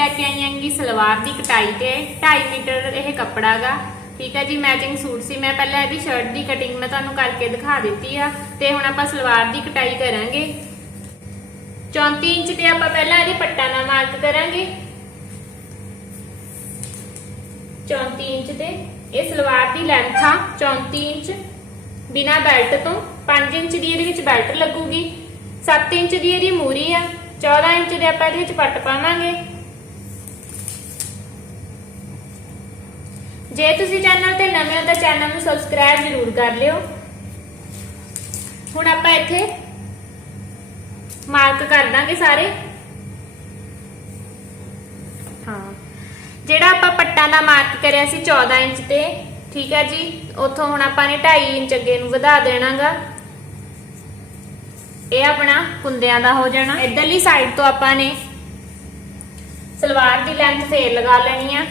ਲੈ ਕੇ ਆਈ ਆਂਗੀ ਸਲਵਾਰ ਦੀ ਕਟਾਈ ਤੇ 2.5 ਮੀਟਰ ਇਹ ਕੱਪੜਾ ਗਾ। ਠੀਕ ਹੈ ਜੀ ਮੈਚਿੰਗ ਸੂਟ ਸੀ। ਮੈਂ ਪਹਿਲਾਂ ਇਹਦੀ ਸ਼ਰਟ ਦੀ ਕਟਿੰਗ ਮੈਂ ਤੁਹਾਨੂੰ ਕਰਕੇ ਦਿਖਾ ਦਿੱਤੀ ਆ। ਤੇ ਹੁਣ ਆਪਾਂ ਸਲਵਾਰ ਦੀ ਕਟਾਈ ਕਰਾਂਗੇ। 34 ਇੰਚ ਤੇ ਆਪਾਂ ਪਹਿਲਾਂ ਇਹਦੀ ਪੱਟਾ ਨਾਲ ਮਾਰਕ ਕਰਾਂਗੇ। 34 ਇੰਚ ਤੇ, ਇਹ ਸਲਵਾਰ ਦੀ ਲੈਂਥ ਆ 34 ਇੰਚ। ਬਿਨਾ ਬੈਲਟ ਤੋਂ 5 ਇੰਚ ਦੀ ਇਹਦੇ ਵਿੱਚ ਬੈਲਟ ਲੱਗੂਗੀ। 7 ਇੰਚ ਦੀ ਇਹਦੀ ਮੂਰੀ ਆ। 14 ਇੰਚ ਦੇ ਆਪਾਂ ਇਹਦੇ ਵਿੱਚ ਪੱਟ ਪਾਵਾਂਗੇ। ਜੇ ਤੁਸੀਂ ਚੈਨਲ ਤੇ ਨਵੇਂ ਹੋ ਤਾਂ ਚੈਨਲ ਨੂੰ ਸਬਸਕ੍ਰਾਈਬ ਜ਼ਰੂਰ ਕਰ ਲਿਓ। ਹੁਣ ਆਪਾਂ ਇੱਥੇ ਮਾਰਕ ਕਰ ਦਾਂਗੇ ਸਾਰੇ। ਹਾਂ। ਜਿਹੜਾ ਆਪਾਂ ਪੱਟਾਂ ਦਾ ਮਾਰਕ ਕਰਿਆ ਸੀ 14 ਇੰਚ ਤੇ, ਠੀਕ ਹੈ ਜੀ? ਉੱਥੋਂ ਹੁਣ ਆਪਾਂ ਨੇ 2.5 ਇੰਚ ਅੱਗੇ ਨੂੰ ਵਧਾ ਦੇਣਾਗਾ। ਇਹ ਆਪਣਾ ਕੁੰਦਿਆਂ ਦਾ ਹੋ ਜਾਣਾ। ਇਧਰਲੀ ਸਾਈਡ ਤੋਂ ਆਪਾਂ ਨੇ ਸਲਵਾਰ ਦੀ ਲੈਂਥ ਫੇਰ ਲਗਾ ਲੈਣੀ ਆ।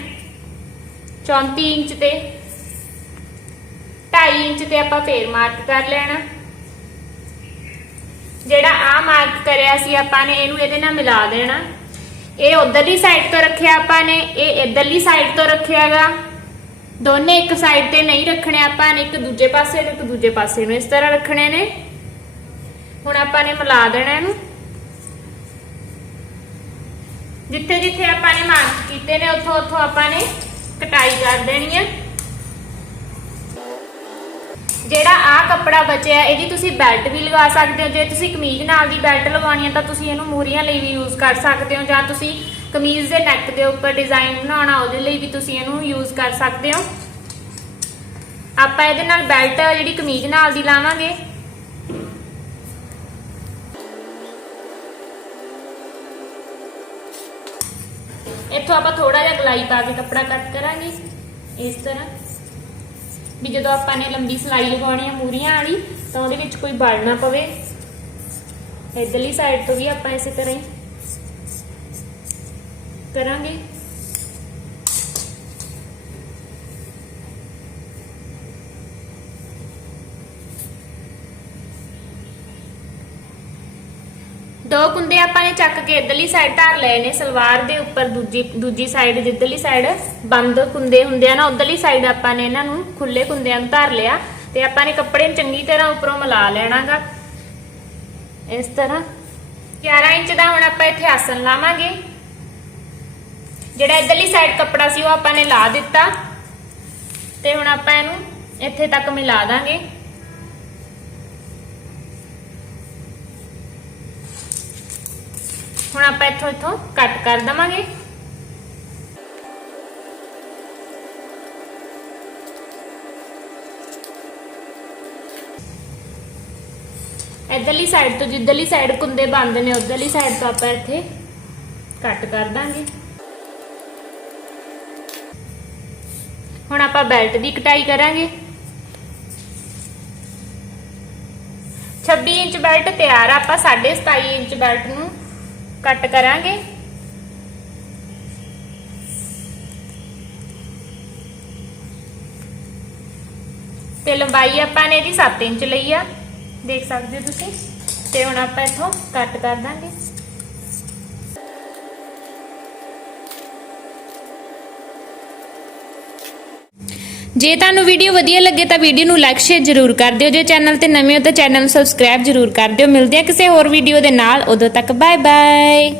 34 ਇੰਚ ਤੇ 2.5 ਇੰਚ ਤੇ ਆਪਾਂ ਫੇਰ ਮਾਰਕ ਕਰ ਲੈਣਾ। ਜਿਹੜਾ ਆ ਮਾਰਕ ਕਰਿਆ ਸੀ ਆਪਾਂ ਨੇ, ਇਹਨੂੰ ਇਹਦੇ ਨਾਲ ਮਿਲਾ ਦੇਣਾ। ਇਹ ਉਧਰਲੀ ਸਾਈਡ ਤੋਂ ਰੱਖਿਆ ਆਪਾਂ ਨੇ, ਇਹ ਇਧਰਲੀ ਸਾਈਡ ਤੋਂ ਰੱਖਿਆਗਾ। ਦੋਨੇ ਇੱਕ ਸਾਈਡ ਤੇ ਨਹੀਂ ਰੱਖਣੇ ਆਪਾਂ ਨੇ, ਇੱਕ ਦੂਜੇ ਪਾਸੇ ਤੇ ਇੱਕ ਦੂਜੇ ਪਾਸੇ ਨੂੰ ਇਸ ਤਰ੍ਹਾਂ ਰੱਖਣੇ ਨੇ। ਹੁਣ ਆਪਾਂ ਨੇ ਮਿਲਾ ਦੇਣਾ ਇਹਨੂੰ। ਜਿੱਥੇ ਜਿੱਥੇ ਆਪਾਂ ਨੇ ਮਾਰਕ ਕੀਤੇ ਨੇ, ਉੱਥੋਂ ਉੱਥੋਂ ਆਪਾਂ ਨੇ ਕਟਾਈ ਕਰ ਦੇਣੀ ਹੈ। ਜਿਹੜਾ ਆ ਕੱਪੜਾ ਬਚਿਆ ਇਹਦੀ ਤੁਸੀਂ ਬੈਲਟ ਵੀ ਲਗਾ ਸਕਦੇ ਹੋ। ਜੇ ਤੁਸੀਂ ਕਮੀਜ਼ ਨਾਲ ਦੀ ਬੈਲਟ ਲਗਾਉਣੀ ਹੈ, ਤਾਂ ਤੁਸੀਂ ਇਹਨੂੰ ਮੂਰੀਆਂ ਲਈ ਵੀ ਯੂਜ਼ ਕਰ ਸਕਦੇ ਹੋ, ਜਾਂ ਤੁਸੀਂ ਕਮੀਜ਼ ਦੇ ਨੈਕ ਦੇ ਉੱਪਰ ਡਿਜ਼ਾਈਨ ਬਣਾਉਣਾ, ਉਹਦੇ ਲਈ ਵੀ ਤੁਸੀਂ ਇਹਨੂੰ ਯੂਜ਼ ਕਰ ਸਕਦੇ ਹੋ। ਆਪਾਂ ਇਹਦੇ ਨਾਲ ਬੈਲਟ ਜਿਹੜੀ ਕਮੀਜ਼ ਨਾਲ ਦੀ ਲਾਵਾਂਗੇ। ਇੱਥੋਂ ਆਪਾਂ ਥੋੜਾ ਜਿਹਾ ਗਲਾਈ ਪਾ ਕੇ ਕੱਪੜਾ ਕੱਟ ਕਰਾਂਗੇ। ਇਸ ਤਰ੍ਹਾਂ। ਵੀ ਜਦੋਂ ਆਪਾਂ ਨੇ ਲੰਬੀ ਸਲਾਈ ਲਗਾਉਣੀ ਆ ਮੂਰੀਆਂ ਵਾਲੀ, ਤਾਂ ਉਹਦੇ ਵਿੱਚ ਕੋਈ ਬਲ ਨਾ ਪਵੇ। ਇਧਰਲੀ ਸਾਈਡ ਤੋਂ ਵੀ ਆਪਾਂ ਇਸੇ ਤਰ੍ਹਾਂ ਹੀ ਕਰਾਂਗੇ। ਦੋ ਕੁੰਦੇ ਆਪਾਂ ਨੇ ਚੱਕ ਕੇ ਇਧਰਲੀ ਸਾਈਡ ਧਰ ਲਏ ਨੇ, ਸਲਵਾਰ ਦੇ ਉੱਪਰ ਦੂਜੀ ਦੂਜੀ ਸਾਈਡ ਜਿੱਧਰਲੀ ਸਾਈਡ ਬੰਦ ਕੁੰਦੇ ਹੁੰਦੇ ਆ ਨਾ, ਉਧਰਲੀ ਸਾਈਡ ਆਪਾਂ ਨੇ ਇਹਨਾਂ ਨੂੰ ਖੁੱਲੇ ਕੁੰਦਿਆਂ ਨੂੰ ਧਰ ਲਿਆ ਤੇ ਆਪਾਂ ਨੇ ਕੱਪੜੇ ਨੂੰ ਚੰਗੀ ਤਰ੍ਹਾਂ ਉੱਪਰੋਂ ਮਿਲਾ ਲੈਣਾਗਾ। ਇਸ ਤਰ੍ਹਾਂ 11 ਇੰਚ ਦਾ ਹੁਣ ਆਪਾਂ ਇੱਥੇ ਆਸਨ ਲਾਵਾਂਗੇ। ਜਿਹੜਾ ਇਧਰਲੀ ਸਾਈਡ ਕੱਪੜਾ ਸੀ ਉਹ ਆਪਾਂ ਨੇ ਲਾ ਦਿੱਤਾ ਤੇ ਹੁਣ ਆਪਾਂ ਇਹਨੂੰ ਇੱਥੇ ਤੱਕ ਮਿਲਾ ਦਾਂਗੇ। ਹੁਣ ਆਪਾਂ ਇੱਥੋਂ ਇੱਥੋਂ ਕੱਟ ਕਰ ਦਵਾਂਗੇ। ਇਧਰਲੀ ਸਾਈਡ ਤੋਂ ਜਿੱਧਰਲੀ ਸਾਈਡ ਕੁੰਦੇ ਬੰਦ ਨੇ, ਉਧਰਲੀ ਸਾਈਡ ਤੋਂ ਆਪਾਂ ਇੱਥੇ ਕੱਟ ਕਰ ਦਾਂਗੇ। ਹੁਣ ਆਪਾਂ ਬੈਲਟ ਦੀ ਕਟਾਈ ਕਰਾਂਗੇ। 26 ਇੰਚ ਬੈਲਟ ਤਿਆਰ ਆ ਆਪਾਂ 27.5 ਇੰਚ ਬੈਲਟ ਨੂੰ। ਕੱਟ ਕਰਾਂਗੇ। ਤੇ ਲੰਬਾਈ ਆਪਾਂ ਨੇ ਇਹਦੀ 7 ਇੰਚ ਲਈ ਆ। ਦੇਖ ਸਕਦੇ ਹੋ ਤੁਸੀਂ। ਤੇ ਹੁਣ ਆਪਾਂ ਇਥੋਂ ਕੱਟ ਕਰ ਦਾਂਗੇ। ਜੇ ਤੁਹਾਨੂੰ ਵੀਡੀਓ ਵਧੀਆ ਲੱਗੇ ਤਾਂ ਵੀਡੀਓ ਨੂੰ ਲਾਈਕ ਸ਼ੇਅਰ ਜ਼ਰੂਰ ਕਰ ਦਿਓ। ਜੇ ਚੈਨਲ ਤੇ ਨਵੇਂ ਹੋ ਤਾਂ ਚੈਨਲ ਨੂੰ ਸਬਸਕ੍ਰਾਈਬ ਜ਼ਰੂਰ ਕਰ ਦਿਓ। ਮਿਲਦੇ ਆ ਕਿਸੇ ਹੋਰ ਵੀਡੀਓ ਦੇ ਨਾਲ। ਉਦੋਂ ਤੱਕ ਬਾਏ ਬਾਏ